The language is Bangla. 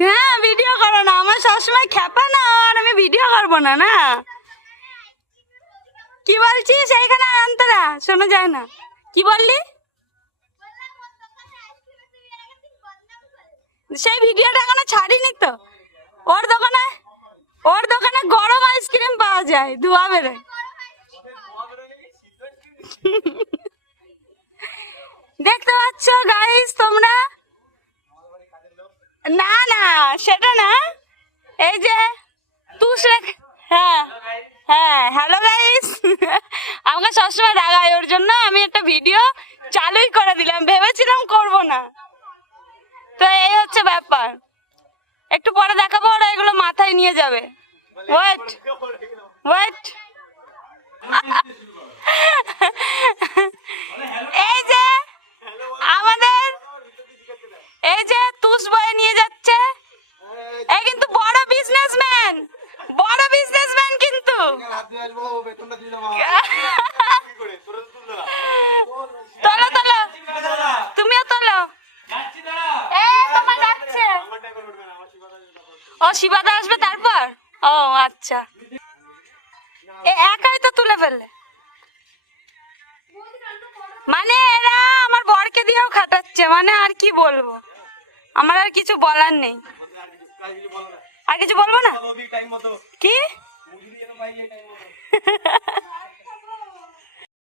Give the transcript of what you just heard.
হ্যাঁ ভিডিও করো না, আমার সবসময় খ্যাপা না, আর আমি ভিডিও করবো না। না কি বলছিস এইখানে অন্তরা, শোনা যায় না। কি বললি? সেই ভিডিওটা এখনো ছাড়িনি তো। ওর দোকানে গরম আইসক্রিম পাওয়া যায়, ধোয়া বেরোয়। দেখতে পাচ্ছ গাইস তোমরা? না না সেটা না, এই যে তুষ রেখে। হ্যাঁ হ্যাঁ হ্যালো গাইস। আমাকে সবসময় রাগায়, ওর জন্য আমি একটা ভিডিও চালুই করে দিলাম, ভেবেছিলাম করব না। তো এই হচ্ছে ব্যাপার, একটু পরে দেখাবো, ওরা এগুলো মাথায় নিয়ে যাবে। Wait wait. এই যে আমাদের, এই যে তুষ বয়ে নিয়ে যাচ্ছে, এই কিন্তু বড় বিজনেসম্যান, বড় বিজনেসম্যান কিন্তু। তোলো তোলো, তুমিও তোলো। তোমার যাচ্ছে, ও শিবাদা আসবে তারপর। ও আচ্ছা, একাই তো তুলে ফেললে। মানে এরা আমার বরকে দিয়েও খাটাচ্ছে, মানে আর কি বলবো, আমার আর কিছু বলার নেই। আর কিছু বলবো না কি?